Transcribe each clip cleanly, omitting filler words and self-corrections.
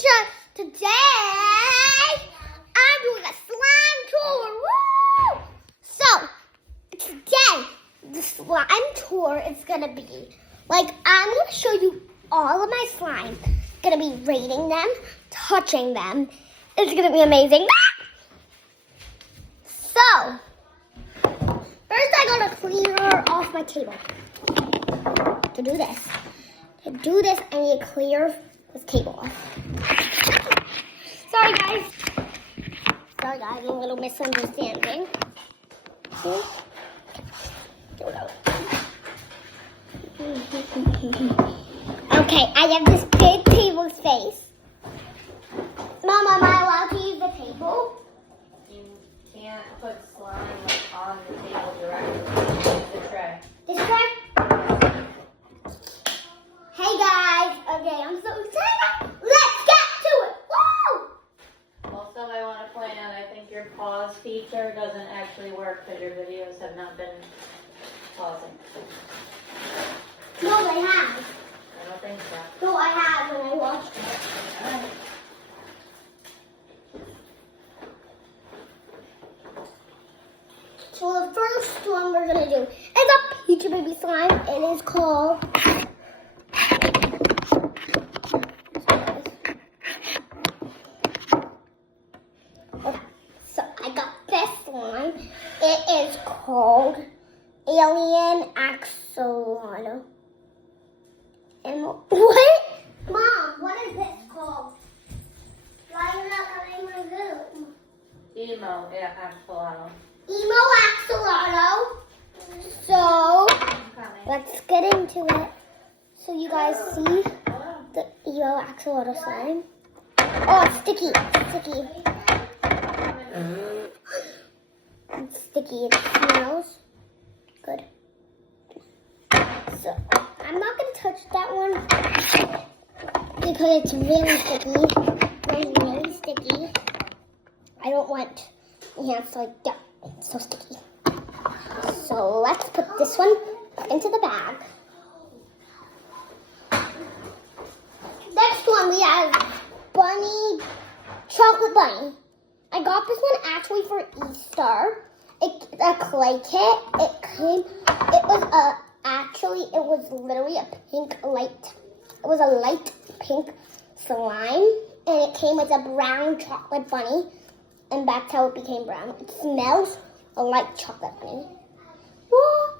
adventure. Today, I'm doing a slime tour. Woo! So, today, the slime tour is going to be, like, I'm going to show you all of my slime. Going to be rating them, touching them. It's going to be amazing. So, first I got to clear off my table. To do this, I need to clear this table off. Sorry guys, a little misunderstanding. See? Here we go. Okay, I have this big table space. Mom, am I allowed to use the table? You can't put slime on the table directly. The tray. This tray? Hey guys, okay, I'm so excited. Let's get to it. Woo! Also, I want to point out, I think your pause feature doesn't actually work because your videos have not been pausing. No, they have. I don't think so. No, I have when I watched it. Alright. So the first one we're gonna do is a Peachy Baby slime. It is called. So I got this slime. It is called Alien Axolotl. And what? Mom, what is this called? Why are you not letting me do? Emo, yeah, axolotl. Emo Axolotl. So, let's get into it. So you guys see the Emo Axolotl slime. Oh, it's sticky. It's sticky. It's sticky. It smells good. So, I'm not going to touch that one because it's really sticky. Really sticky. I don't want my hands to like get so sticky. So let's put this one into the bag. Next one we have Chocolate Bunny. I got this one actually for Easter. It's a clay kit. It was literally a pink light. It was a light pink slime, and it came with a brown chocolate bunny, and that's how it became brown. It smells like chocolate bunny. Whoa.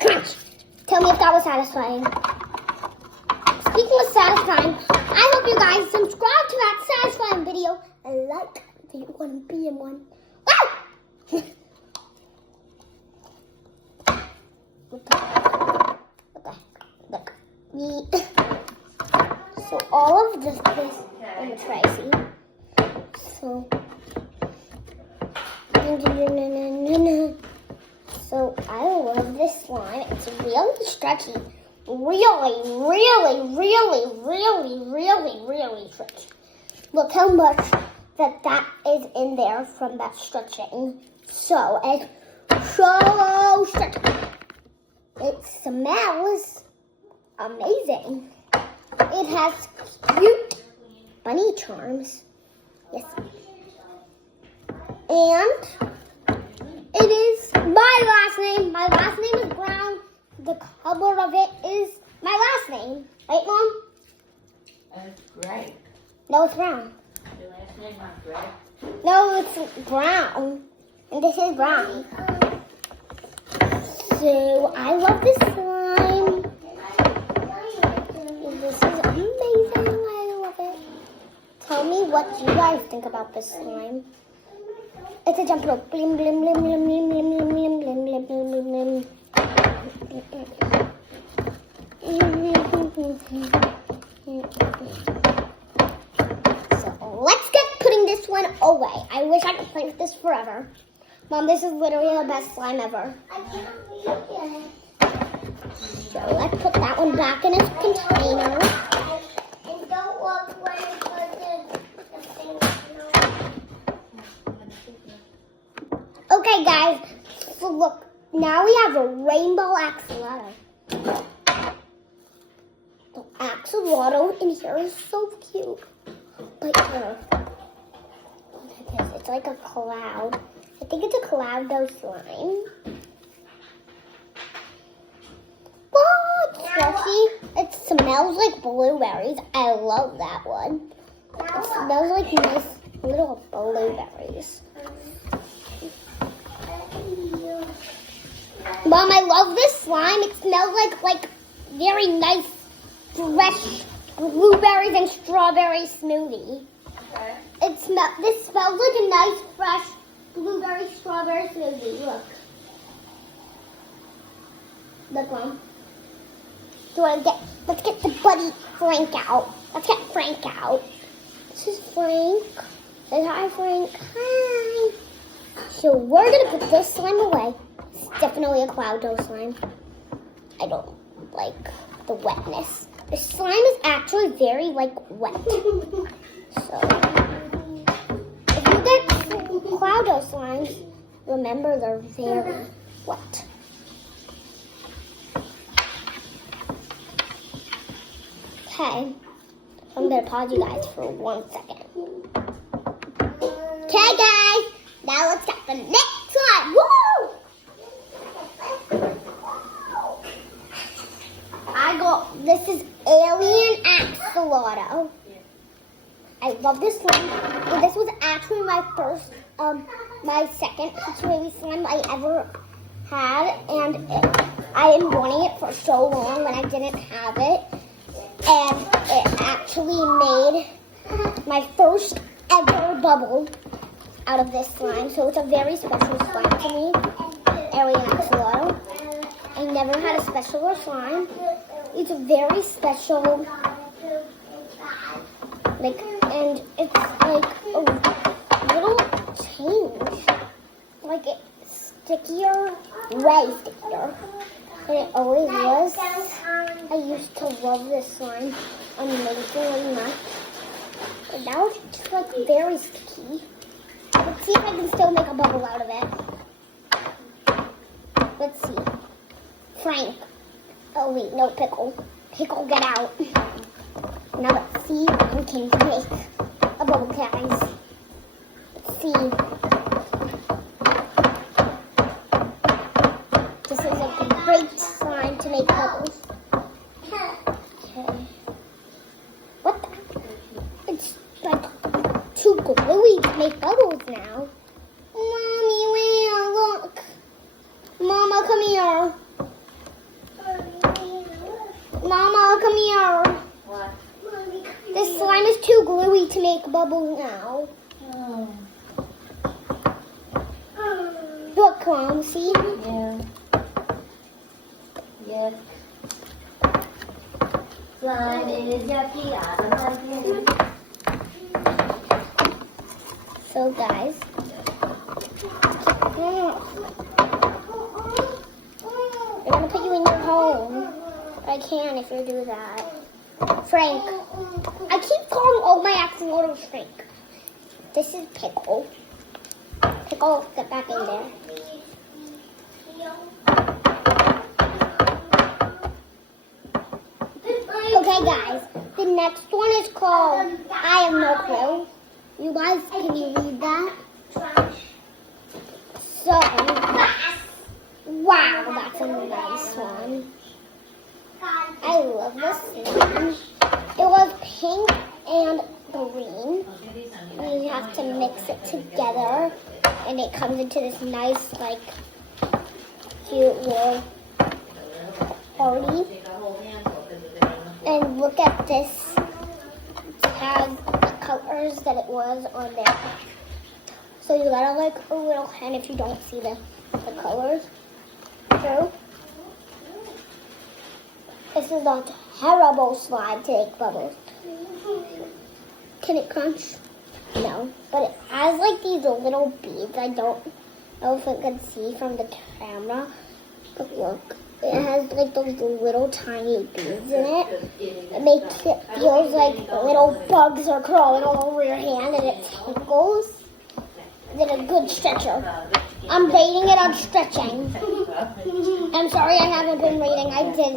Crunch. Tell me if that was satisfying. Speaking of satisfying, I hope you guys subscribe to that satisfying video and like if you want to be in one. Wow! Look. So all of this in the tray, see? So, I love this slime. It's really stretchy. Really stretchy. Look how much that is in there from that stretching. So, it's so stretchy. It smells amazing. It has cute bunny charms. Yes. And it is my last name. My last name is Brown. The color of it is my last name. Right, Mom? That's great. No, it's brown. Your last name not great? No, it's brown. And this is brown. So, I love this slime. This is amazing. I love it. Tell me what you guys think about this slime. It's a jump rope. Blim, blim, blim, blim, blim, blim, blim, blim, blim, blim, blim, blim. So, let's get putting this one away. I wish I could play with this forever. Mom, this is literally the best slime ever. So let's put that one back in its container. And don't look when you put the thing. Okay, guys. So look, now we have a rainbow axolotl. The axolotl in here is so cute. But here, look at this. It's like a cloud. I think it's a cloud-dough slime. What? Fluffy. It smells like blueberries. I love that one. It smells like nice little blueberries. Mom, I love this slime. It smells like very nice, fresh blueberries and strawberry smoothie. Okay. This smells like a nice, fresh blueberry strawberry smoothie. Look. Look, Mom. Let's get the buddy Frank out. Let's get Frank out. This is Frank. Say hi, Frank. Hi. So we're gonna put this slime away. It's definitely a cloud dough slime. I don't like the wetness. The slime is actually very wet. So if you get cloud dough slimes, remember they're very wet. Okay, I'm gonna pause you guys for 1 second. Okay, guys, now let's get the next one. Woo! This is Alien Axolotl. I love this one. This was actually my first, my second Peach Baby slime I ever had, and I been wanting it for so long when I didn't have it. And it actually made my first ever bubble out of this slime. So it's a very special slime to me, Alien Axolotl. I never had a specialer slime. It's a very special, and it's like a little change. Like it's stickier, way stickier than it always was. I used to love this slime amazingly much. But now it's just like very sticky. Let's see if I can still make a bubble out of it. Let's see. Frank. Oh wait, no, Pickle. Pickle, get out. Now let's see if we can make a bubble, guys. Let's see. This is a great slime to make bubbles. Okay. What the? It's like too gluey to make bubbles now. Mommy, wait, look. Mama, come here. Mama, come here. What? This slime is too gluey to make bubbles now. Oh. Look, Mom, see? Yeah. Yes. Slime is yucky. I don't like it. So, guys. They're going to put you in your home. I can if you do that. Frank. I keep calling all my axolotls Frank. This is Pickle. Pickle, get back in there. Okay, guys. The next one is called I Have No Clue. You guys, can you read that? So, wow, that's a nice one. I love this one. It was pink and green. And you have to mix it together. And it comes into this nice, like, cute little party. And look at this. It has the colors that it was on there. So you gotta like a little hand if you don't see the colors. So this is a terrible slime to make bubbles. Can it crunch? No. But it has like these little beads. I don't know if it can see from the camera. But look. It has like those little tiny beads in it. It makes it feel like little bugs are crawling all over your hand and it tickles. It's a good stretcher. I'm rating it on stretching. I'm sorry I haven't been rating. I've did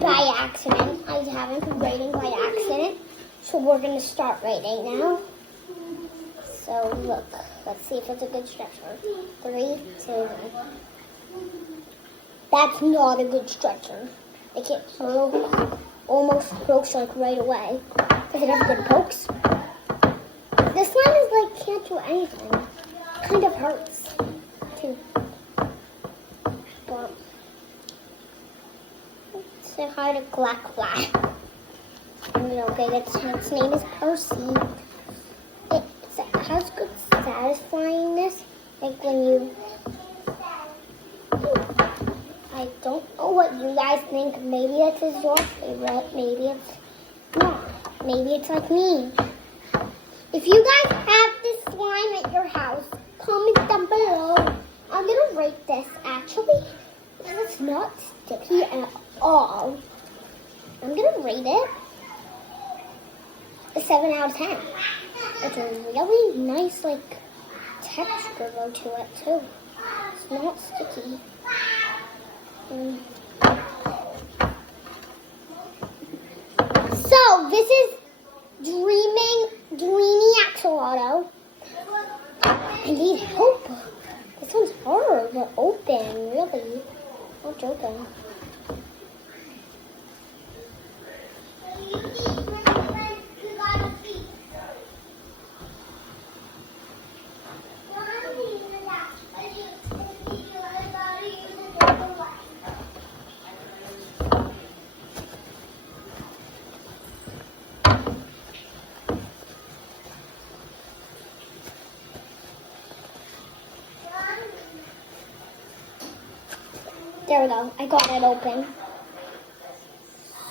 by accident. I haven't been writing by accident. So we're going to start writing now. So look, let's see if it's a good stretcher. 3, 2, 1. That's not a good stretcher. Like it broke, almost broke like right away. Does it ever get pokes? This one is like can't do anything. Kind of hurts too. But say hi to Black Fly. Okay, its name is Percy. It has good satisfyingness. Like when you, I don't know what you guys think. Maybe this is your favorite. Maybe it's not. Maybe it's like me. If you guys have this slime at your house, comment down below. I'm gonna rate this actually because it's not sticky at all. I'm gonna rate it a 7 out of 10. It's a really nice like texture though to it too. It's not sticky. So this is Dreamy Axolotl. I need help. This one's hard to open, really. Not joking. There we go. I got it open.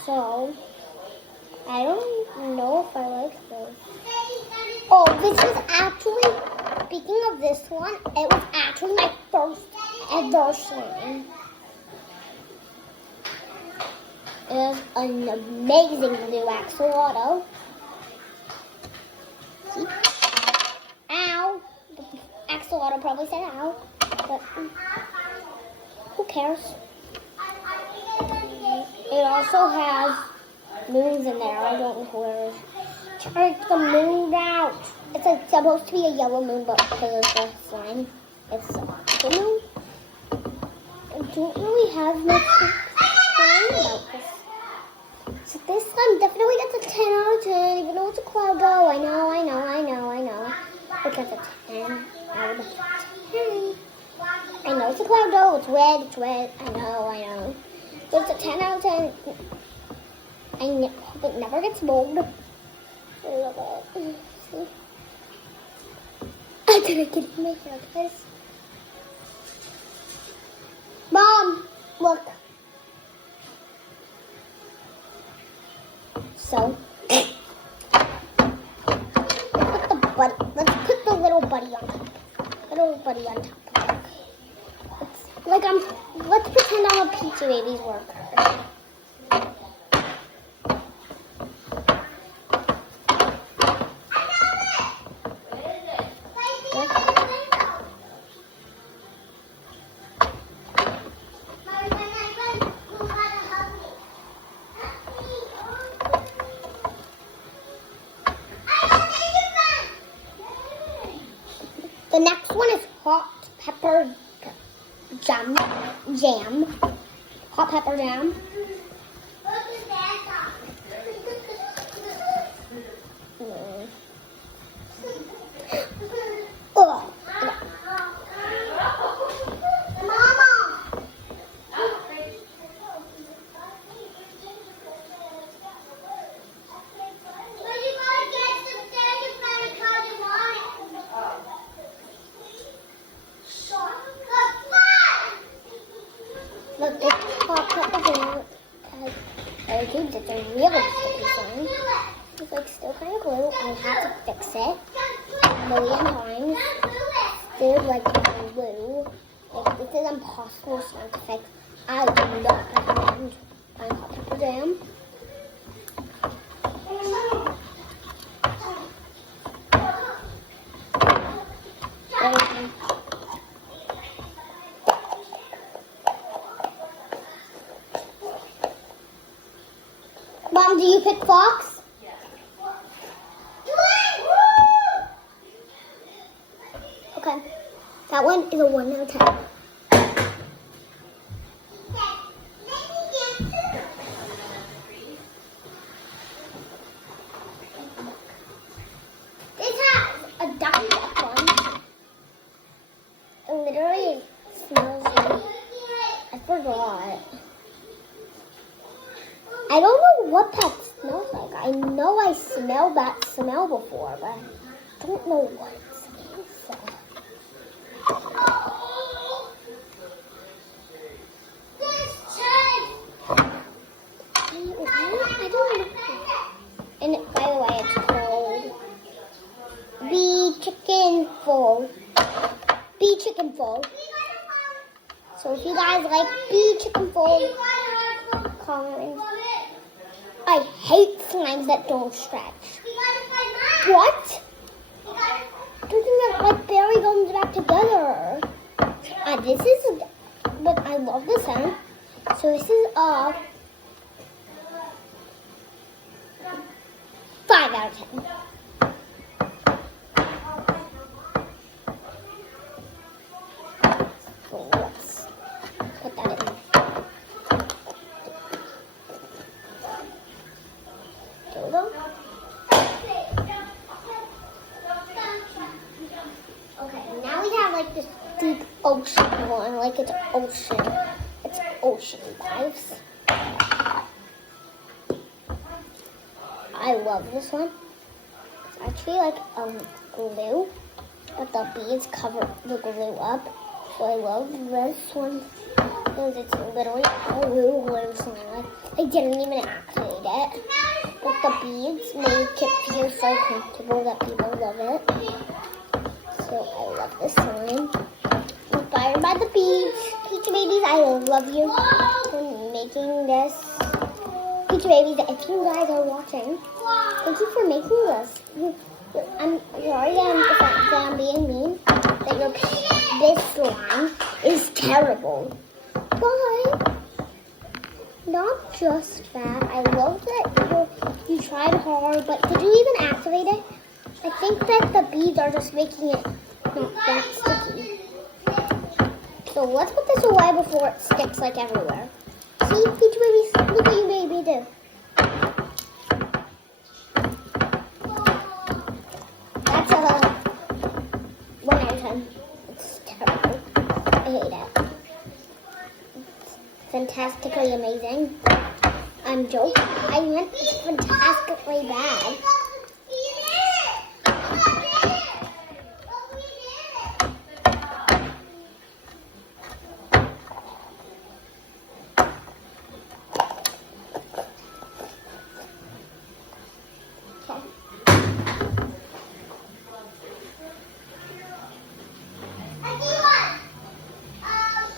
So, I don't know if I like this. Oh, this is actually, speaking of this one, it was actually my first ever slime. It is an amazing blue axolotl. See? Ow. The axolotl probably said ow. But who cares? It also has moons in there. I don't know where it is. Check the moon out. It's like supposed to be a yellow moon, but because of the slime, it's a purple moon. I don't really have much to say about this. So this one definitely gets a 10 out of 10, even though it's a cloud dough. I know. It gets a 10 out of 10. I know it's a cloud dough, it's red. I know. But it's a 10 out of 10. I hope it never gets mold. I love it. See? I didn't get it in my hair, guys. Mom, look. So, let's put the little buddy on top. Let's pretend I'm a pizza baby's worker. The next one is hot pepper jam. Hot pepper jam. Oh. Look, this hot pepper jam has it's a really sticky slime. It's like still kind of glue. I had to fix it a million times. Still like glue. Like, this is impossible slime to fix. I do not recommend buying hot pepper jam. Mom, do you pick Fox? Okay. That one is a 1 out of 10. This has a duck duck one. It literally smells like, I forgot. I don't know what that smells like. I know I smelled that smell before, but I don't know what it smells like. I don't know. And by the way, it's called Bee Chicken Fold. Bee Chicken Fold. So if you guys like Bee Chicken Fold, comment. I hate slimes that don't stretch. What? Doesn't that like berry gums back together? This is, but I love the sound. So this is a 5 out of 10. So let's put that in. There we go. Okay, now we have like this deep ocean one, like it's ocean. It's ocean vibes. I love this one. It's actually like glue, but the beads cover the glue up. So I love this one because it's literally glue slime. I didn't even activate it, but the beads make it feel so comfortable that people love it. So I love this slime. Inspired by the beads. Peachy Babies, I love you for making this. Peachy Babies, if you guys are watching, thank you for making this. I'm sorry that I'm being mean, that this slime is terrible. But not just that. I love that you tried hard, but did you even activate it? I think that the beads are just making it not that sticky. So let's put this away before it sticks like everywhere. See, Peachy Babies, look what you made me do. That's a 1 out of 10. It's terrible. I hate it. It's fantastically amazing. I'm joking. I meant it's fantastically bad.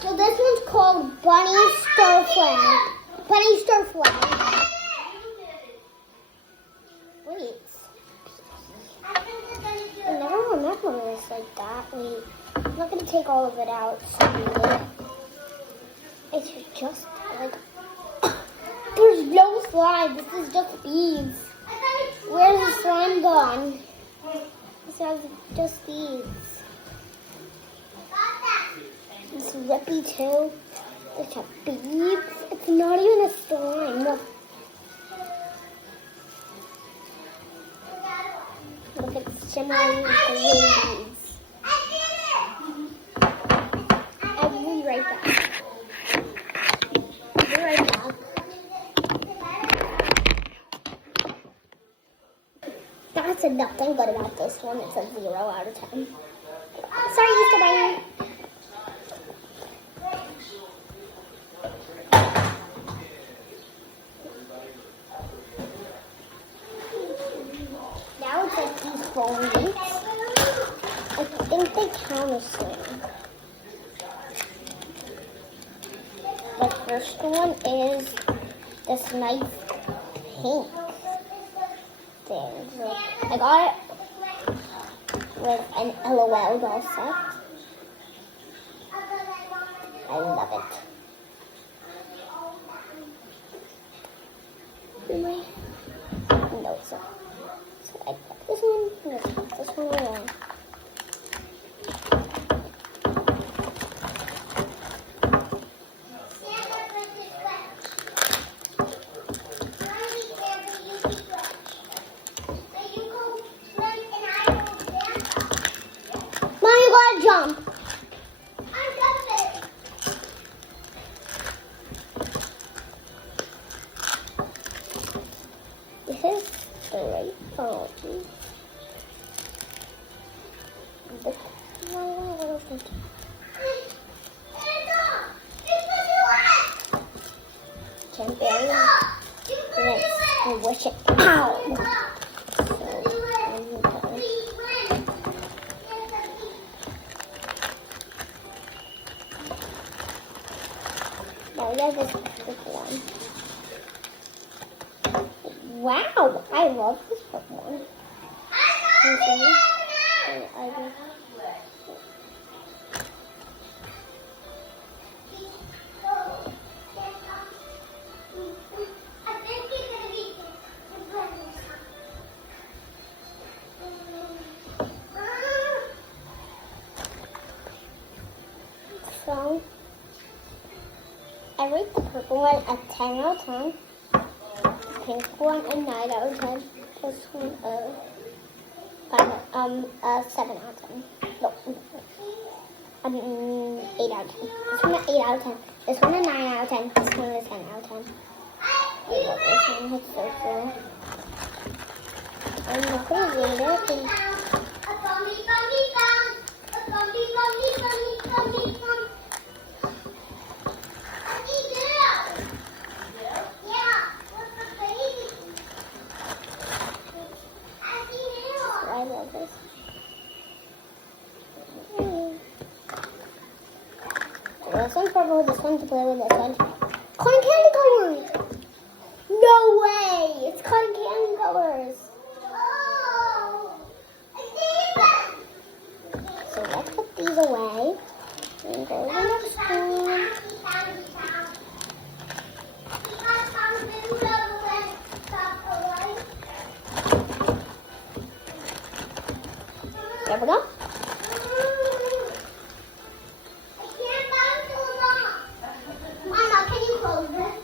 So this one's called Bunny Stir Flag. Bunny Stir Flag. Wait. I never remember this like that. Wait. I'm not going to take all of it out. It's just like... There's no slime. This is just beads. Where's the slime gone? This has just beads. It's rippy too. It's a beads. It's not even a slime. Look. Look, it's shimmering green beads. I'll be right back. I'll be right back. That's nothing good about this one. It's a 0 out of 10. Sorry, Easter Bunny. Now it's like these foams. I think they count as slime. The first one is this nice pink thing. So I got it with an LOL doll set. I love it. No, it's not. So I put this one, I'm gonna put this one along. Mom, you gotta jump. This is the right phone. Can't barely. I wish it. Ow! Now we have this one. Wow, I love this one. So, I rate the purple one a 10 out of 10. The pink one a 9 out of 10. This one a 7 out of 10. No, 8 out of 10. This one a 8 out of 10. This one a 9 out of 10. This one a 10 out of 10. I love this one. It's so cool. I'm not gonna read it. I love this. This one's purple, this one's blue, and this one's cotton candy colors. No way! It's cotton candy colors. So let's put these away and go to the next one. There we go. Mama, can you close this?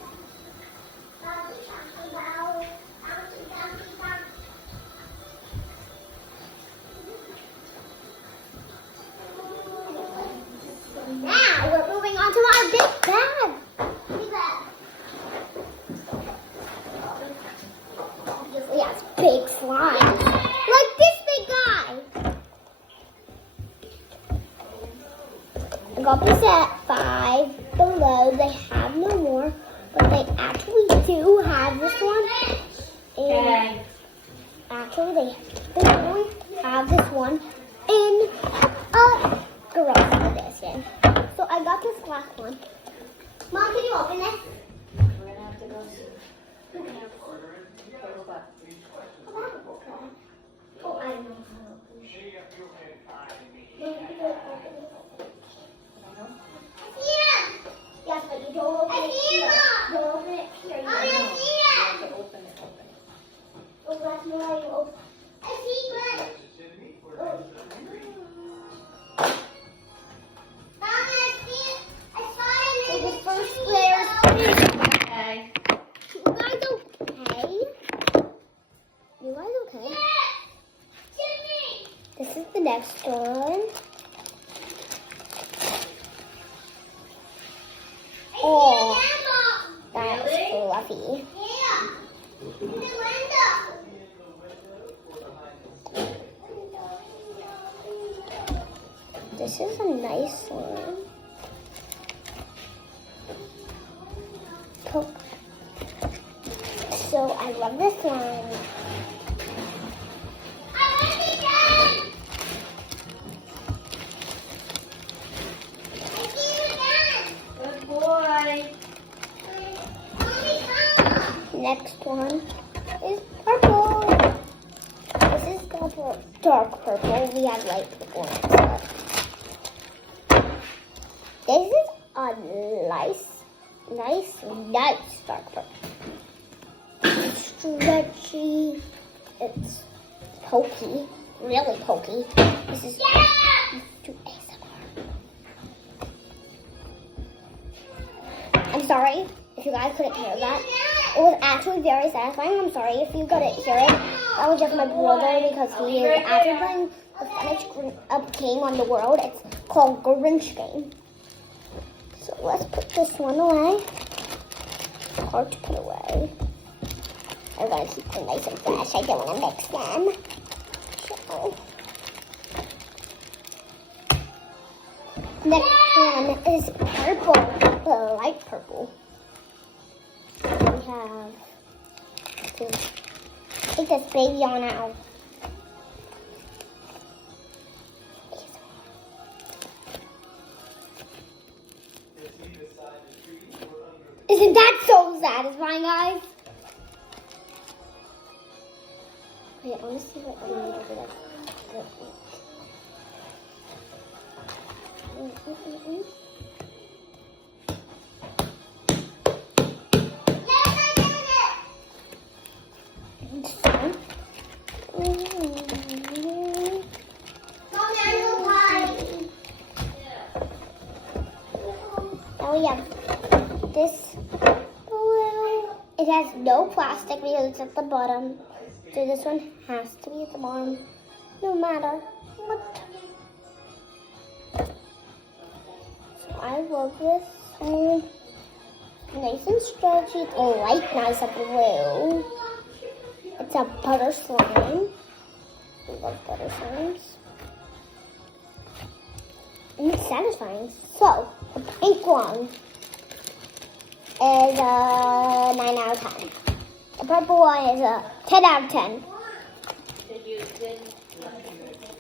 Now we're moving on to our big bag. We have big slime. Like this big guy. I got this at 5 Below. They have no more, but they actually do have this one. And actually, they don't have this one in a garage edition. So I got this last one. Mom, can you open this? We're gonna have to go see. Oh, I know. Yes, but you don't open it here. Don't open it here. You have to open it. Oh, that's more you open. So the first layer is Okay. You guys okay? You guys okay? This is the next one. Oh, that is fluffy. This is a nice one. Cool. So I love this one. Good boy. Next one is purple. This is dark purple. We have light purple next up. This is a nice dark purple. stretchy. It's pokey, really pokey. This is to ASMR. I'm sorry if you guys couldn't hear that. It was actually very satisfying. I'm sorry if you couldn't hear it. That was just my brother because he is actually playing the funnest game on the world. It's called Grinch Game. So let's put this one away. Hard to put away. I'm gonna keep them nice and fresh. I don't want to mix them. So. Next one is purple, light purple. We have to take this baby on out. Isn't that so satisfying, guys? Wait, I want to see what I made over there. Now we have this blue. It has no plastic because it's at the bottom. So this one has to be at the bottom, no matter what. So I love this one. Nice and stretchy. It's light, nice and blue. It's a butter slime. I love butter slimes. And it's satisfying. So, the pink one is a 9 out of 10. The purple one is a 10 out of 10.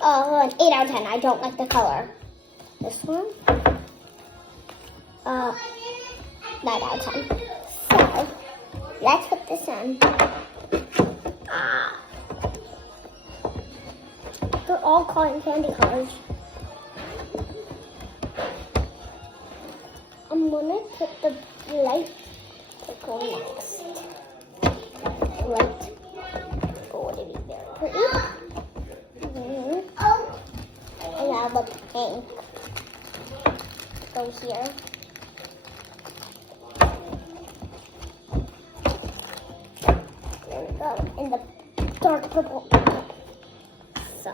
An 8 out of 10. I don't like the color. This one, 9 out of 10. So, let's put this in. They're all cotton candy colors. I'm gonna put the light purple next. Light gold to be very pretty. And now the pink go here. There we go. In the dark purple. So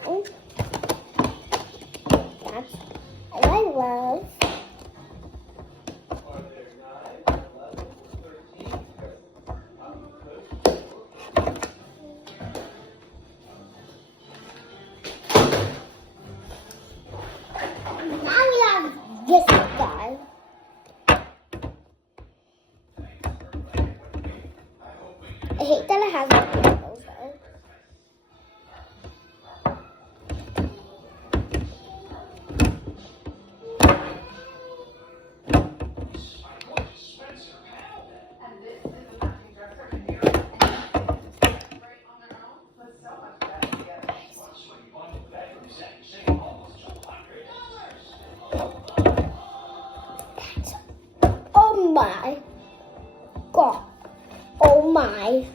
that's what I love. Now we have this guy. I hate that it has rainbows though. Oh my God. Oh my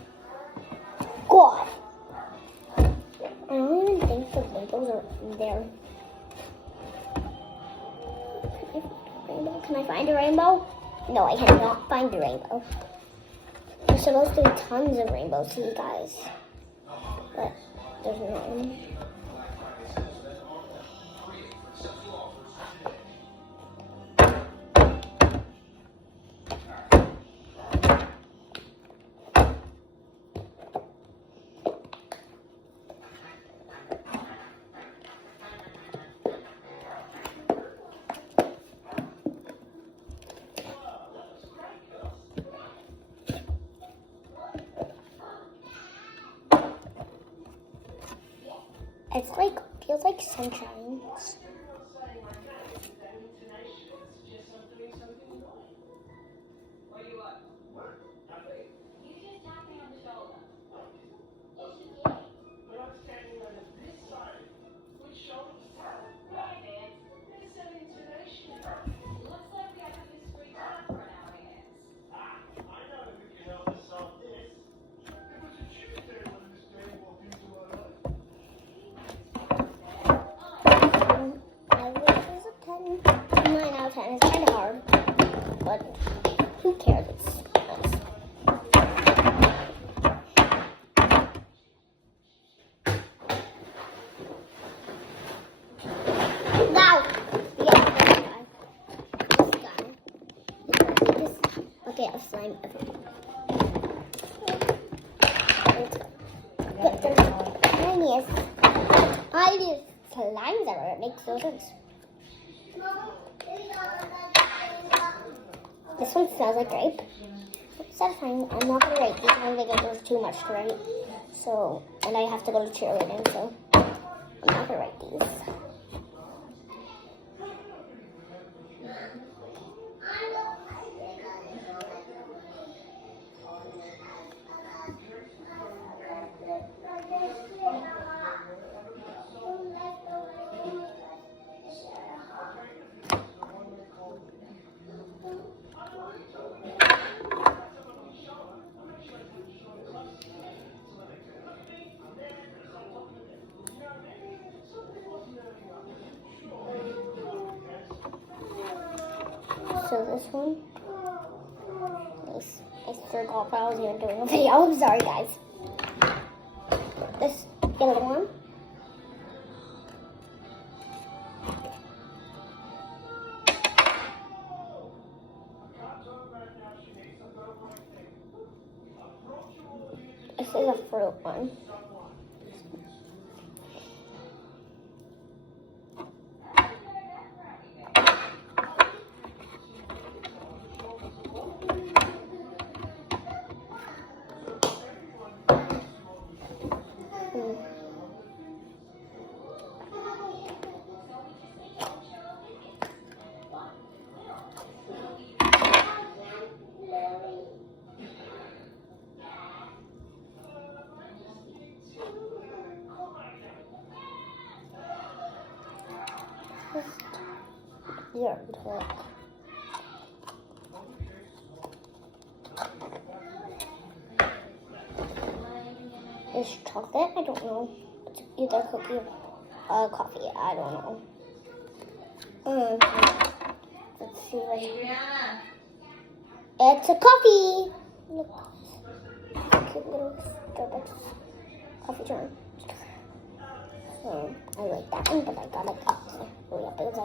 God. I don't even think the rainbows are in there. Rainbow? Can I find a rainbow? No, I cannot find a rainbow. There's supposed to be tons of rainbows here, guys. But there's none. It's like, feels like sunshine. but who cares? It's nice. Now, yeah, this guy. This bucket of slime everywhere. Let's go. Put the tiniest slimes ever. It makes no sense. This one smells like grape. That's fine. I'm not gonna rate these. I think there's too much to rate. So, and I have to go to cheerleading, so I'm not gonna rate these. So this one, nice. I forgot I was even doing a video. I'm sorry, guys. This yellow one. This is a fruit one. Your talk. Is chocolate? I don't know. It's either cookie or coffee. I don't know. Let's see what. It's a coffee. Look, cute little Starbucks coffee jar. I like that one, but I got it up because I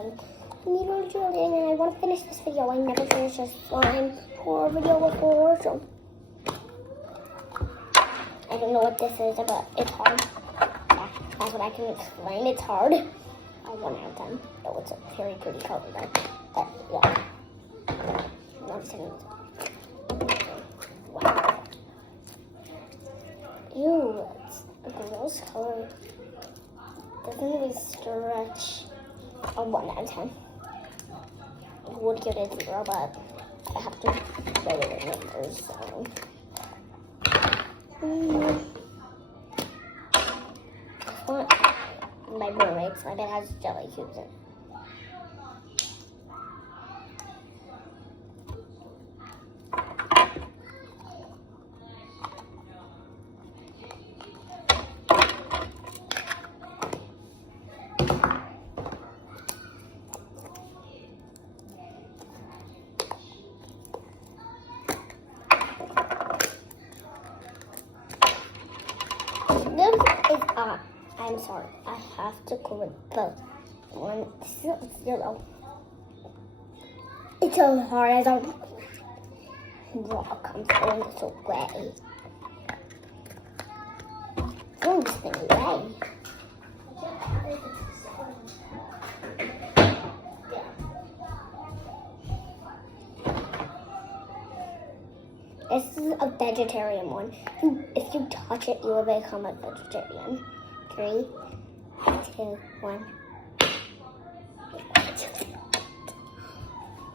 need more cheerleading and I want to finish this video. I never finished a slime horror video before, so I don't know what this is, but it's hard. Yeah, that's what I can explain. It's hard. I 1 out of 10, though it's a very pretty color though. But yeah, not saying. Wow. Ew, it's a gross color. Doesn't really stretch. A 1 out of 10. I would give it a 0, but I have to write it in numbers, so. My mermaid slime, it has jelly cubes in it. I'm sorry, I have to go with both. One, zero. It's so hard as a rock. I'm throwing this away. Throwing this thing away. This is a vegetarian one. If you touch it, you will become a vegetarian. 3, 2, 1.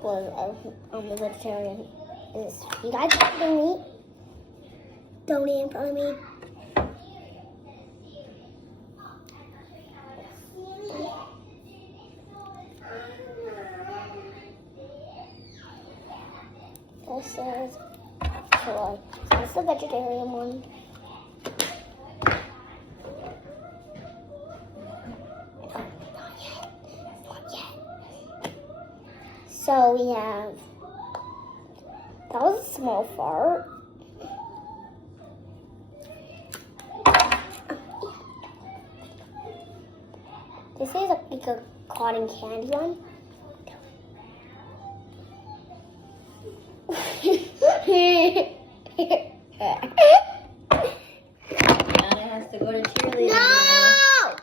Well, I'm a vegetarian. You guys eating meat? Don't eat in front of me. This is soy. This is a vegetarian one. So we have That was a small fart. This is like a cotton candy one. Anna has to go to cheerleading now.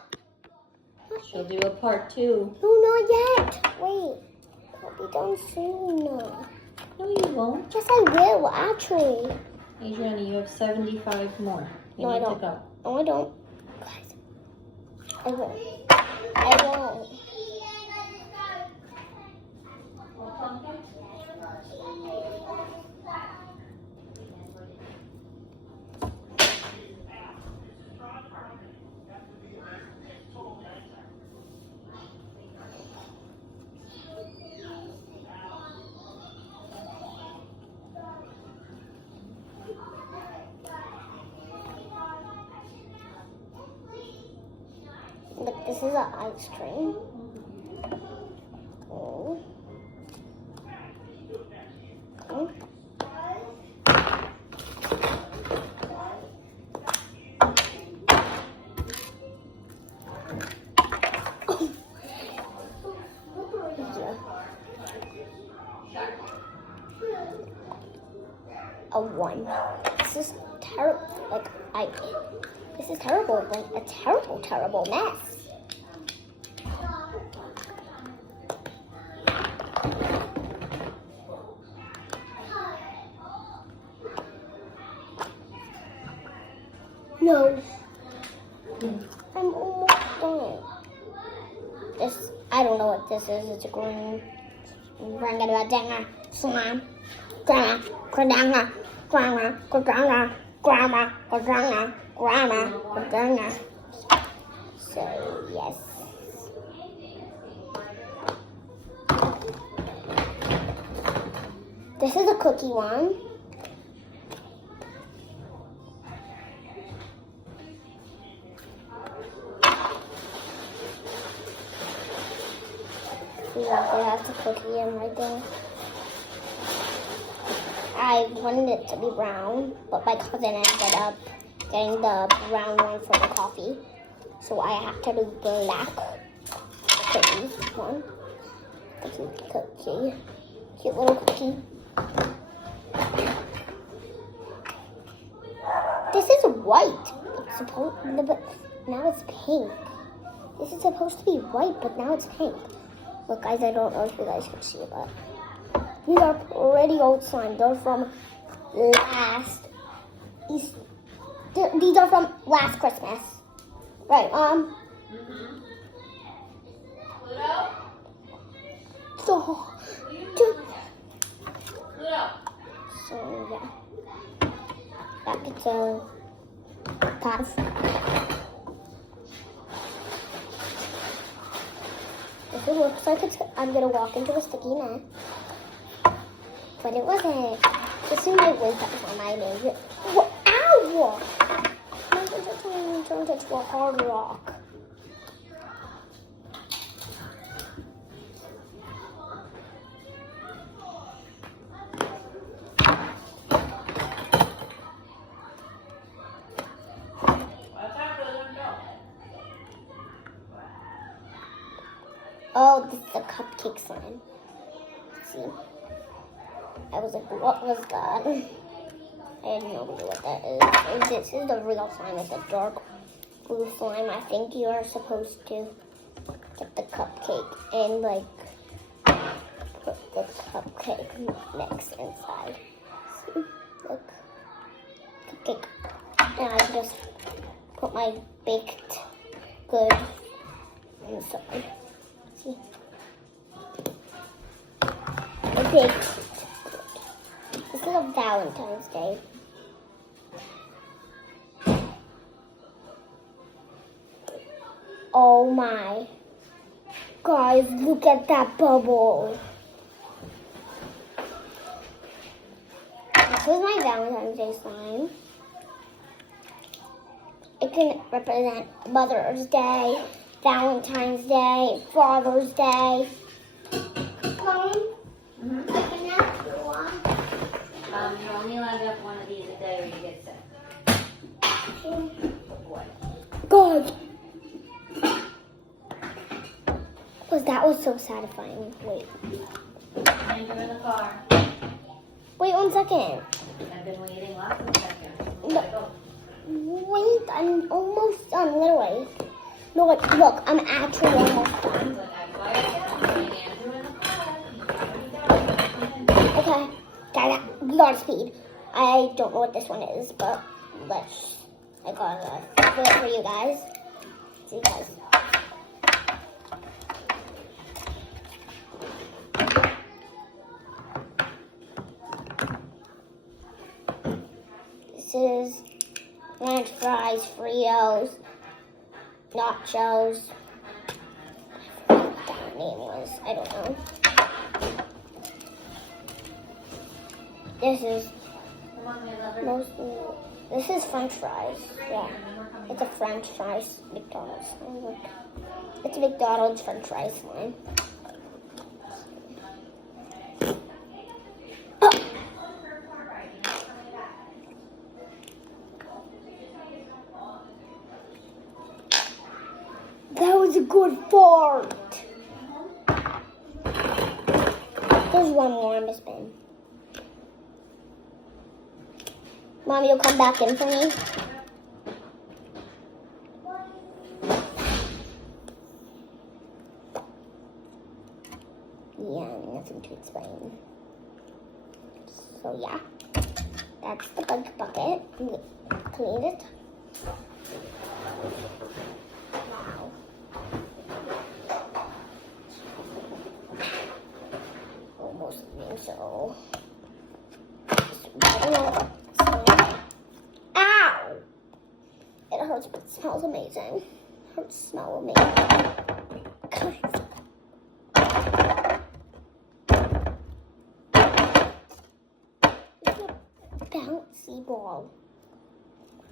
No! She'll do a part 2. No, not yet. Wait. I'll be done soon. No, you won't. Yes, I will, actually. Adriana, you have 75 more. You No, I need to don't. go. No, I don't. Guys, I won't. I won't. Look, this is an ice cream. Oh. Oh. A 1. This is terrible. This is terrible. Like a terrible, terrible mess. No. I'm almost done. This, I don't know what this is. It's a green. Slime. Grandma. So, yes. This is a cookie one. That's a cookie in right there. I wanted it to be brown, but my cousin ended up getting the brown one for the coffee. So I have to do black cookies one. A cute cookie. Cute little cookie. This is white. It's supposed, but now it's pink. This is supposed to be white, but now it's pink. Look, guys, I don't know if you guys can see it, but these are pretty old slime. They're from last Easter. These are from last Christmas. Right, Pluto? So, Pluto. so yeah. Back to pass. If it looks like I'm gonna walk into a sticky net. But it wasn't. This is my weight on my name. Ow! My finger turned into a hard rock. Oh, this is the cupcake slime. Let's see. I was like, what was that? I had no idea what that is. This is the real slime. It's a dark blue slime. I think you are supposed to get the cupcake and like put the cupcake mix inside. See? Look. Cupcake. And I just put my baked good inside. See? I baked. This is a Valentine's Day. Oh my. Guys, look at that bubble. This is my Valentine's Day slime. It can represent Mother's Day, Valentine's Day, Father's Day. Mom, I can ask you one. gotta get one of these a day or you get sick. Good boy. God. Because that was so satisfying. Wait. And you're in the car. Wait 1 second. I've been waiting lots of seconds. No. Wait, I'm almost done, literally. No, like, look, I'm actually almost done. Okay, got speed. I don't know what this one is, but I gotta do it for you guys. See you guys. This is French fries, Fritos, nachos. I forgot what that name was. I don't know. This is French fries. Yeah, it's a French fries McDonald's. It's a McDonald's French fries line. That was a good fart. There's one more in the bin. Mom, you'll come back in for me? Yeah, nothing to explain. So yeah, that's the bug bucket. Clean it. Wow. Almost think so. Ow! It hurts, but it smells amazing. It hurts, smell amazing. It's a bouncy ball.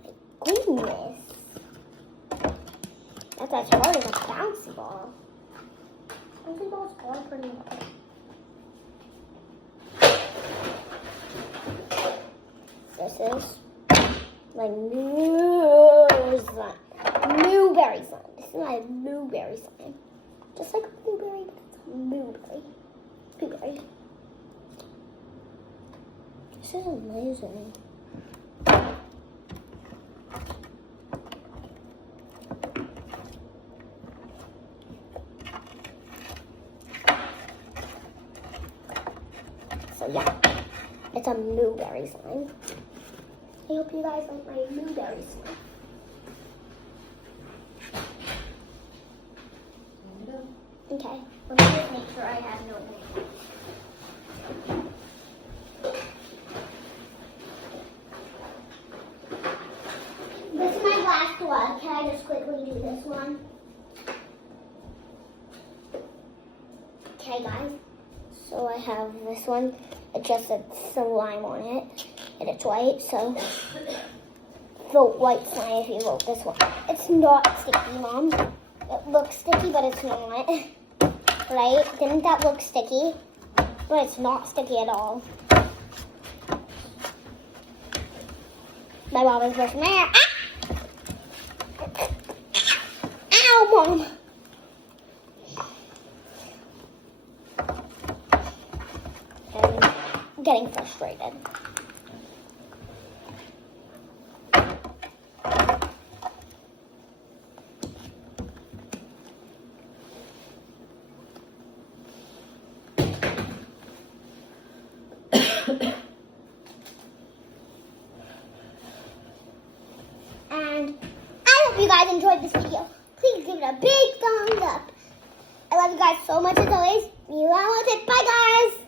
My goodness. That's as hard as a bouncy ball. Bouncy balls are pretty hard. This is my blueberry slime. This is my blueberry slime. Just like a blueberry, but it's a blueberry. Blueberry. This is amazing. So yeah, it's a blueberry slime. I hope you guys like my blueberry slime. Okay, let me just make sure I have no name. This is my last one. Can I just quickly do this one? Okay, guys. So I have this one. It just said slime on it. And it's white, so vote white slime if you vote this one. It's not sticky, Mom. It looks sticky, but it's not. Right? Didn't that look sticky? But it's not sticky at all. My mom is brushing my hair. Ah! Ow, Mom! I'm getting frustrated. And I hope you guys enjoyed this video. Please give it a big thumbs up. I love you guys so much as always. You all with it. Bye, guys.